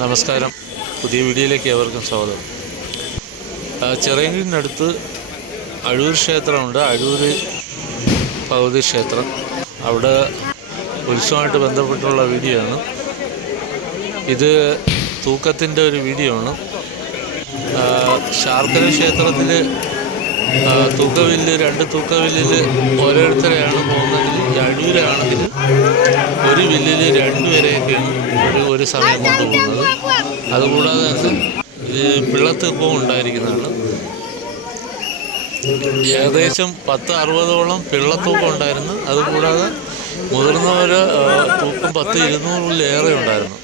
നമസ്കാരം, പുതിയ വീഡിയോയിലേക്ക് ഏവർക്കും സ്വാഗതം. ചിറയൻകീഴിനടുത്ത് അഴൂർ ക്ഷേത്രമുണ്ട്. അഴൂർ ഭഗവതി ക്ഷേത്രം. അവിടെ ഉത്സവമായിട്ട് ബന്ധപ്പെട്ടുള്ള വീഡിയോ ആണ് ഇത്. തൂക്കത്തിൻ്റെ ഒരു വീഡിയോ ആണ്. ശാർക്കര ക്ഷേത്രത്തിൽ തൂക്കവില്ല്, 2 തൂക്കവില്ലിൽ ഓരോരുത്തരെയാണ് പോകുന്നതെങ്കിൽ, ഈ അഴൂരാണെങ്കിൽ ഒരു വില്ലിൽ 2 പേരെയൊക്കെയാണ് ഒരു സമയം കൊണ്ട് പോകുന്നത്. അതുകൂടാതെ തന്നെ ഇത് പിള്ളത്തൂക്കവും ഉണ്ടായിരിക്കുന്നതാണ്. ഏകദേശം 10-60ഓളം പിള്ളത്തൂക്കം ഉണ്ടായിരുന്നു. അതുകൂടാതെ മുതിർന്നവർ തൂക്കം 10-200-ലേറെ ഉണ്ടായിരുന്നു.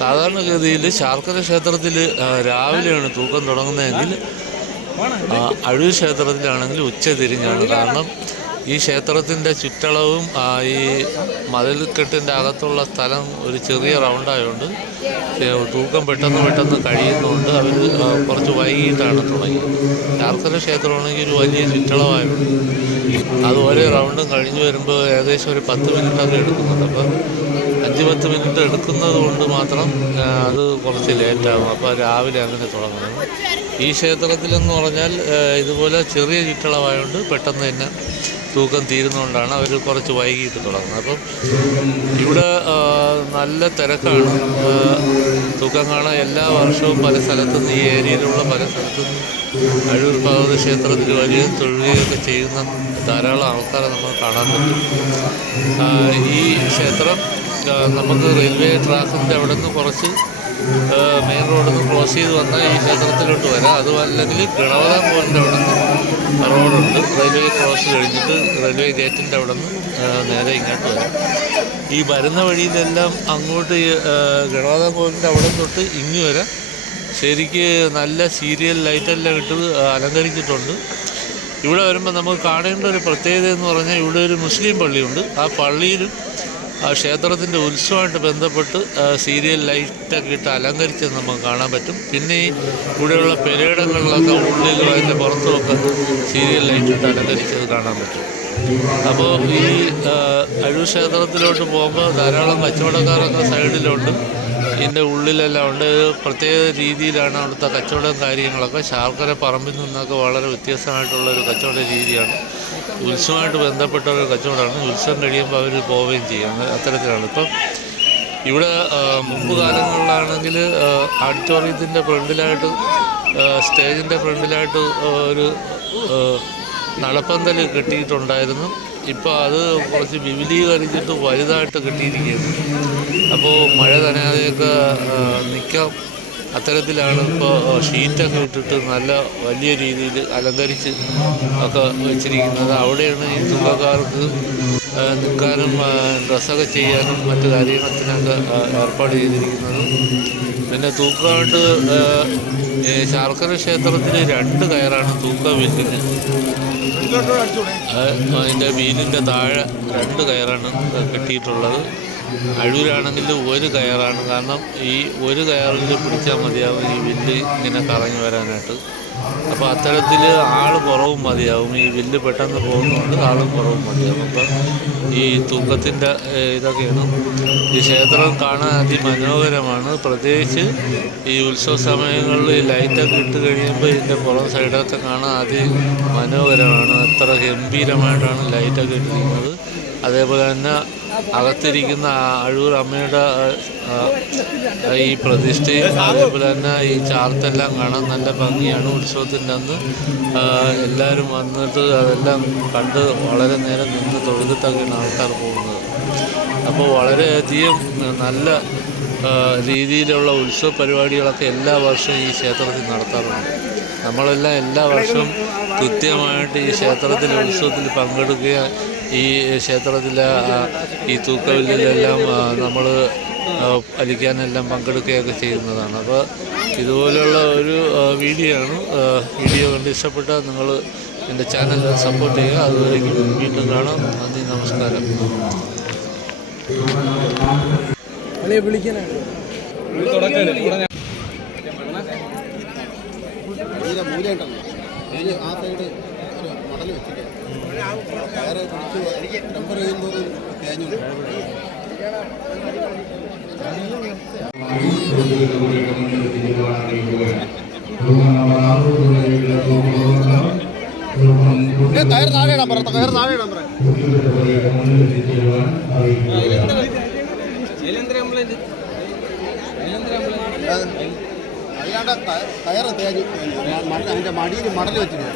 സാധാരണഗതിയിൽ ശാർക്കര ക്ഷേത്രത്തിൽ രാവിലെയാണ് തൂക്കം തുടങ്ങുന്നതെങ്കിൽ, അഴൂർ ക്ഷേത്രത്തിലാണെങ്കിൽ ഉച്ച തിരിഞ്ഞാണ്. കാരണം ഈ ക്ഷേത്രത്തിൻ്റെ ചുറ്റളവും ഈ മതിൽക്കെട്ടിൻ്റെ അകത്തുള്ള സ്ഥലം ഒരു ചെറിയ റൗണ്ടായതുകൊണ്ട് തൂക്കം പെട്ടെന്ന് കഴിയുന്നതുകൊണ്ട് അവർ കുറച്ച് വൈകിട്ടാണ് തുടങ്ങിയത്. ശാർക്കര ക്ഷേത്രമാണെങ്കിൽ ഒരു വലിയ ചുറ്റളവായതുകൊണ്ട് അത് ഓരോ റൗണ്ടും കഴിഞ്ഞ് വരുമ്പോൾ ഏകദേശം ഒരു 10 മിനിറ്റൊക്കെ എടുക്കുന്നുണ്ട്. അപ്പം 5-10 മിനിറ്റ് എടുക്കുന്നത് കൊണ്ട് മാത്രം അത് കുറച്ച് ലേറ്റാകും. അപ്പോൾ രാവിലെ അങ്ങനെ തുടങ്ങുന്നത്. ഈ ക്ഷേത്രത്തിലെന്ന് പറഞ്ഞാൽ ഇതുപോലെ ചെറിയ ചുറ്റളവായതുകൊണ്ട് പെട്ടെന്ന് തന്നെ തൂക്കം തീരുന്നതുകൊണ്ടാണ് അവർ കുറച്ച് വൈകിട്ട് തുടങ്ങുന്നത്. അപ്പം ഇവിടെ നല്ല തിരക്കാണ്. തൂക്കം കാണാൻ എല്ലാ വർഷവും പല സ്ഥലത്തും, ഈ ഏരിയയിലുള്ള പല സ്ഥലത്തും അഴൂർ ഭഗവതി ക്ഷേത്രത്തിൽ വലിയ തൊഴുകയൊക്കെ ചെയ്യുന്ന ധാരാളം ആൾക്കാരെ നമുക്ക് കാണാൻ പറ്റും. ഈ ക്ഷേത്രം നമുക്ക് റെയിൽവേ ട്രാക്കിൻ്റെ അവിടെ നിന്ന് കുറച്ച് മെയിൻ റോഡിൽ നിന്ന് ക്രോസ് ചെയ്ത് വന്നാൽ ഈ ക്ഷേത്രത്തിലോട്ട് വരാം. അതുമല്ലെങ്കിൽ ഗണപതാം കോവിലിൻ്റെ അവിടെ നിന്ന് റോഡുണ്ട്. റെയിൽവേ ക്രോസ് കഴിഞ്ഞിട്ട് റെയിൽവേ ഗേറ്റിൻ്റെ അവിടെ നിന്ന് നേരെ ഇങ്ങോട്ട് വരാം. ഈ വരുന്ന വഴിയിലെല്ലാം അങ്ങോട്ട് ഗണപതാം കോവിലിൻ്റെ അവിടെ തൊട്ട് ഇങ്ങ് വരാം. ശരിക്ക് നല്ല സീരിയൽ ലൈറ്റെല്ലാം ഇട്ട് അലങ്കരിച്ചിട്ടുണ്ട്. ഇവിടെ വരുമ്പോൾ നമുക്ക് കാണേണ്ട ഒരു പ്രത്യേകത എന്ന് പറഞ്ഞാൽ, ഇവിടെ ഒരു മുസ്ലിം പള്ളിയുണ്ട്. ആ പള്ളിയിലും ആ ക്ഷേത്രത്തിൻ്റെ ഉത്സവമായിട്ട് ബന്ധപ്പെട്ട് സീരിയൽ ലൈറ്റൊക്കെ ഇട്ട് അലങ്കരിച്ചത് നമുക്ക് കാണാൻ പറ്റും. പിന്നെ ഈ ഇവിടെയുള്ള പെരേടങ്ങളിലൊക്കെ ഉള്ളിലും അതിൻ്റെ പുറത്തുമൊക്കെ സീരിയൽ ലൈറ്റിട്ട് അലങ്കരിച്ചത് കാണാൻ പറ്റും. അപ്പോൾ ഈ അഴൂർ ക്ഷേത്രത്തിലോട്ട് പോകുമ്പോൾ ധാരാളം കച്ചവടക്കാരൊക്കെ സൈഡിലുണ്ട്. ഇതിൻ്റെ ഉള്ളിലെല്ലാം ഉണ്ട്. പ്രത്യേക രീതിയിലാണ് അവിടുത്തെ കച്ചവടം കാര്യങ്ങളൊക്കെ. ശാർക്കര പറമ്പിൽ നിന്നൊക്കെ വളരെ വ്യത്യസ്തമായിട്ടുള്ളൊരു കച്ചവട രീതിയാണ്. ഉത്സവമായിട്ട് ബന്ധപ്പെട്ട ഒരു കച്ചവടമാണ്. ഉത്സവം കഴിയുമ്പോൾ അവർ പോവുകയും ചെയ്യും. അത്തരത്തിലാണ്. ഇപ്പം ഇവിടെ മുമ്പ് കാലങ്ങളിലാണെങ്കിൽ ഓഡിറ്റോറിയത്തിൻ്റെ ഫ്രണ്ടിലായിട്ട്, സ്റ്റേജിൻ്റെ ഫ്രണ്ടിലായിട്ട് ഒരു നടപ്പന്തൽ കെട്ടിയിട്ടുണ്ടായിരുന്നു. ഇപ്പോൾ അത് കുറച്ച് വിപുലീകരിച്ചിട്ട് വലുതായിട്ട് കെട്ടിയിരിക്കുകയാണ്. അപ്പോൾ മഴ നനയാതെയൊക്കെ നിൽക്കാം. അത്തരത്തിലാണ് ഇപ്പോൾ ഷീറ്റൊക്കെ ഇട്ടിട്ട് നല്ല വലിയ രീതിയിൽ അലങ്കരിച്ച് ഒക്കെ വെച്ചിരിക്കുന്നത്. അവിടെയാണ് ഈ തൂക്കക്കാർക്ക് നിൽക്കാനും ഡ്രസ്സൊക്കെ ചെയ്യാനും മറ്റു കാര്യത്തിനൊക്കെ ഏർപ്പാട് ചെയ്തിരിക്കുന്നത്. പിന്നെ തൂക്കമായിട്ട് ശാർക്കര ക്ഷേത്രത്തിൽ 2 കയറാണ് തൂക്ക വീലിന്. അതിൻ്റെ വീലിൻ്റെ താഴെ 2 കയറാണ് കെട്ടിയിട്ടുള്ളത്. അഴൂരാണെങ്കിൽ 1 കയറാണ്. കാരണം ഈ 1 കയറിൽ പിടിച്ചാൽ മതിയാവും ഈ വില്ല് ഇങ്ങനെ കറങ്ങി വരാനായിട്ട്. അപ്പോൾ അത്തരത്തിൽ ആൾ കുറവും മതിയാവും. ഈ വില്ല് പെട്ടെന്ന് പോകുന്നതുകൊണ്ട് ആളും കുറവും മതിയാവും. അപ്പം ഈ തൂക്കത്തിൻ്റെ ഇതൊക്കെയാണ്. ഈ ക്ഷേത്രം കാണാൻ അതിമനോഹരമാണ്. പ്രത്യേകിച്ച് ഈ ഉത്സവ സമയങ്ങളിൽ ഈ ലൈറ്റൊക്കെ ഇട്ട് കഴിയുമ്പോൾ ഇതിൻ്റെ പുറം സൈഡൊക്കെ കാണാൻ അതിമനോഹരമാണ്. അത്ര ഗംഭീരമായിട്ടാണ് ലൈറ്റൊക്കെ ഇട്ടിരിക്കുന്നത്. അതേപോലെ തന്നെ അകത്തിരിക്കുന്ന അഴൂർ അമ്മയുടെ ഈ പ്രതിഷ്ഠയും അതേപോലെ തന്നെ ഈ ചാർത്തെല്ലാം കാണാൻ നല്ല ഭംഗിയാണ്. ഉത്സവത്തിൻ്റെ അന്ന് എല്ലാവരും വന്നിട്ട് അതെല്ലാം കണ്ട് വളരെ നേരം നിന്ന് തൊഴുതിട്ടൊക്കെയാണ് ആൾക്കാർ പോകുന്നത്. അപ്പോൾ വളരെയധികം നല്ല രീതിയിലുള്ള ഉത്സവ പരിപാടികളൊക്കെ എല്ലാ വർഷവും ഈ ക്ഷേത്രത്തിൽ നടത്താറുണ്ട്. നമ്മളെല്ലാം എല്ലാ വർഷവും കൃത്യമായിട്ട് ഈ ക്ഷേത്രത്തിലെ ഉത്സവത്തിൽ പങ്കെടുക്കുക, ഈ ക്ഷേത്രത്തിലെ ഈ തൂക്കവില്ലെല്ലാം നമ്മൾ അലിക്കാനെല്ലാം പങ്കെടുക്കുകയൊക്കെ ചെയ്യുന്നതാണ്. അപ്പോൾ ഇതുപോലെയുള്ള ഒരു വീഡിയോ ആണ്. വീഡിയോ കണ്ട് ഇഷ്ടപ്പെട്ടാൽ നിങ്ങൾ എൻ്റെ ചാനൽ സപ്പോർട്ട് ചെയ്യുക. അതുവരേക്കും വീണ്ടും കാണാം. നന്ദി, നമസ്കാരം. വിളിക്കാനാണ് മൂലയുണ്ടല്ലോ അതിന് ആ സൈഡ് ഒരു മടൽ വെച്ചിട്ട് കയറ് പിടിച്ച് നമ്പർ ചെയ്യുന്നതോറും തേഞ്ഞു കയർ താഴെ ഇടാൻ പറ കയർ താഴെ ഇടാൻ പറ അതിനാണ്ട കയറ് തേഞ്ഞു അതിൻ്റെ മടിയിൽ മടൽ വെച്ചിട്ട്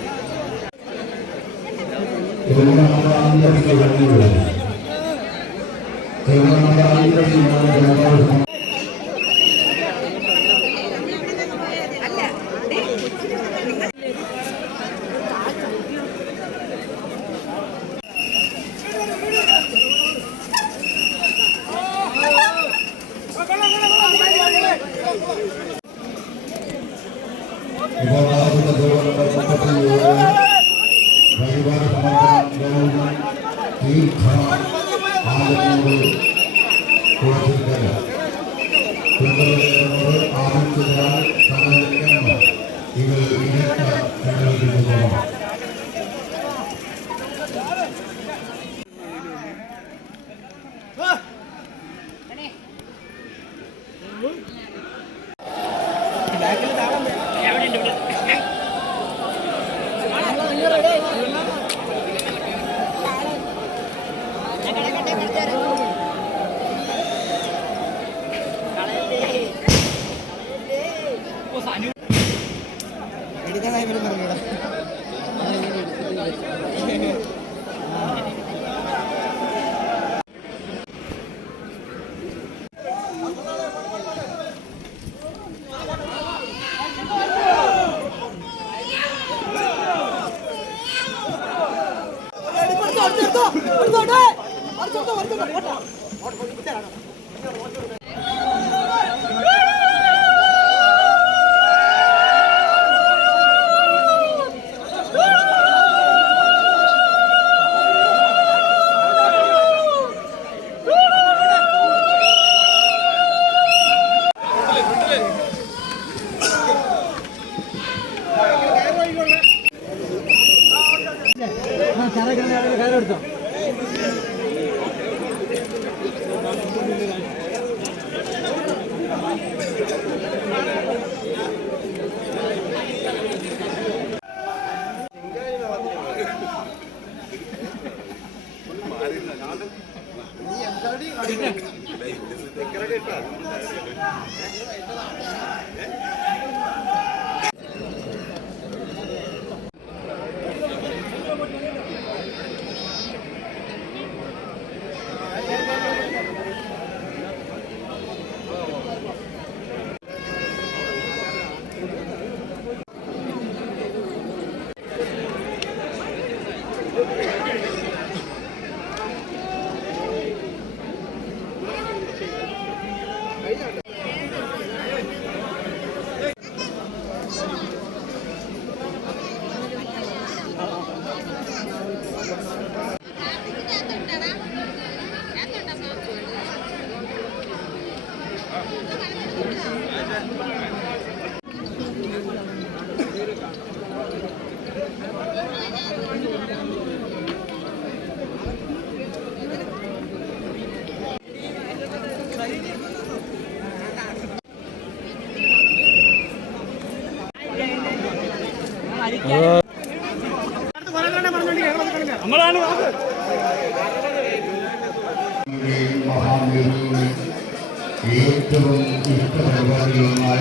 ഏറ്റവും ഇഷ്ടപരിപാടികളുമായ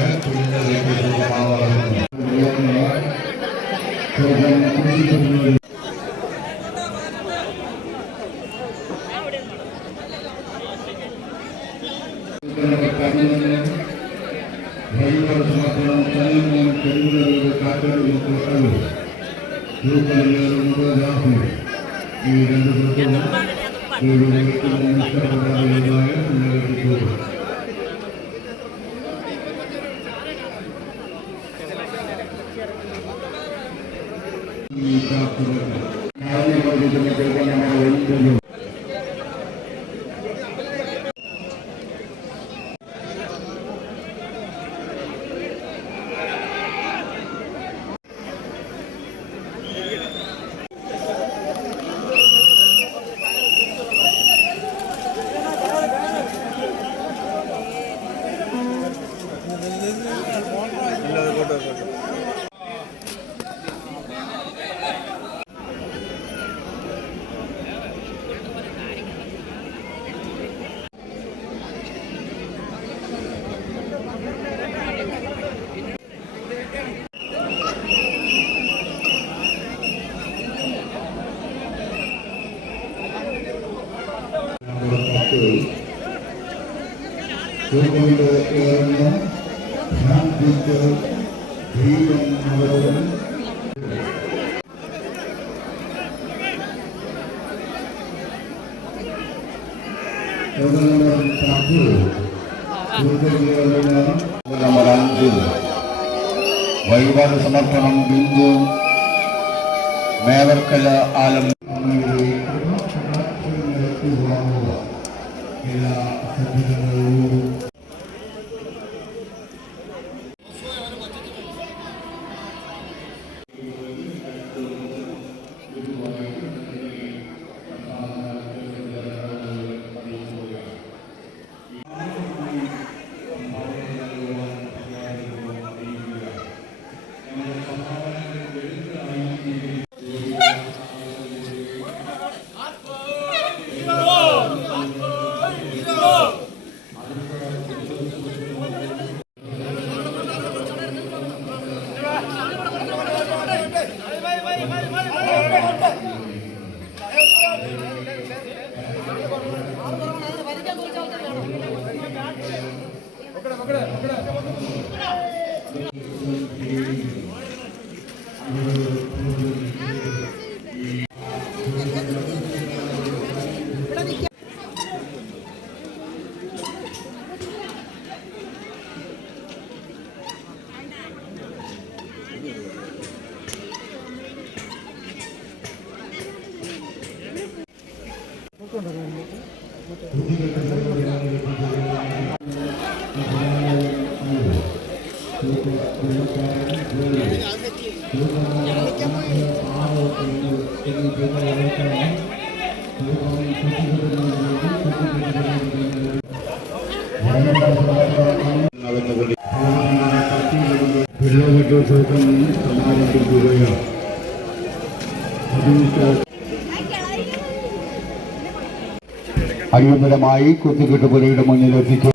ഈ രണ്ട് nomor 5 വഴിപാട് സമർപ്പണം ബിന്ദു മേവർക്കല ആലം അടിയന്തരമായി കുത്തിക്കെട്ടുപുരയുടെ മുന്നിലെത്തിച്ചു.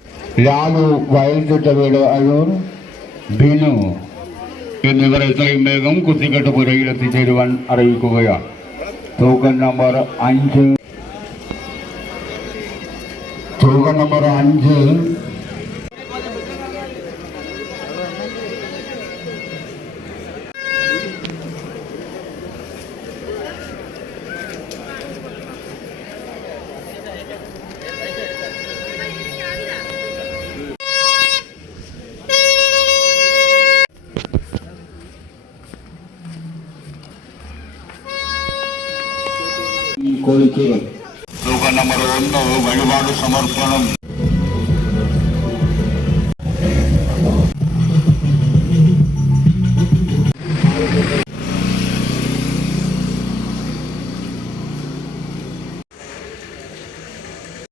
ലാലു വയൽത്തിട്ട വീട് അഴൂർ, ബിനു എന്നിവർ എത്രയും വേഗം കുത്തിക്കെട്ടുപുരയിൽ എത്തിച്ചേരുവാൻ അറിയിക്കുകയാണ്. Token number 5 Kozhikode. Token number 1 വഴിപാട് സമർപ്പണം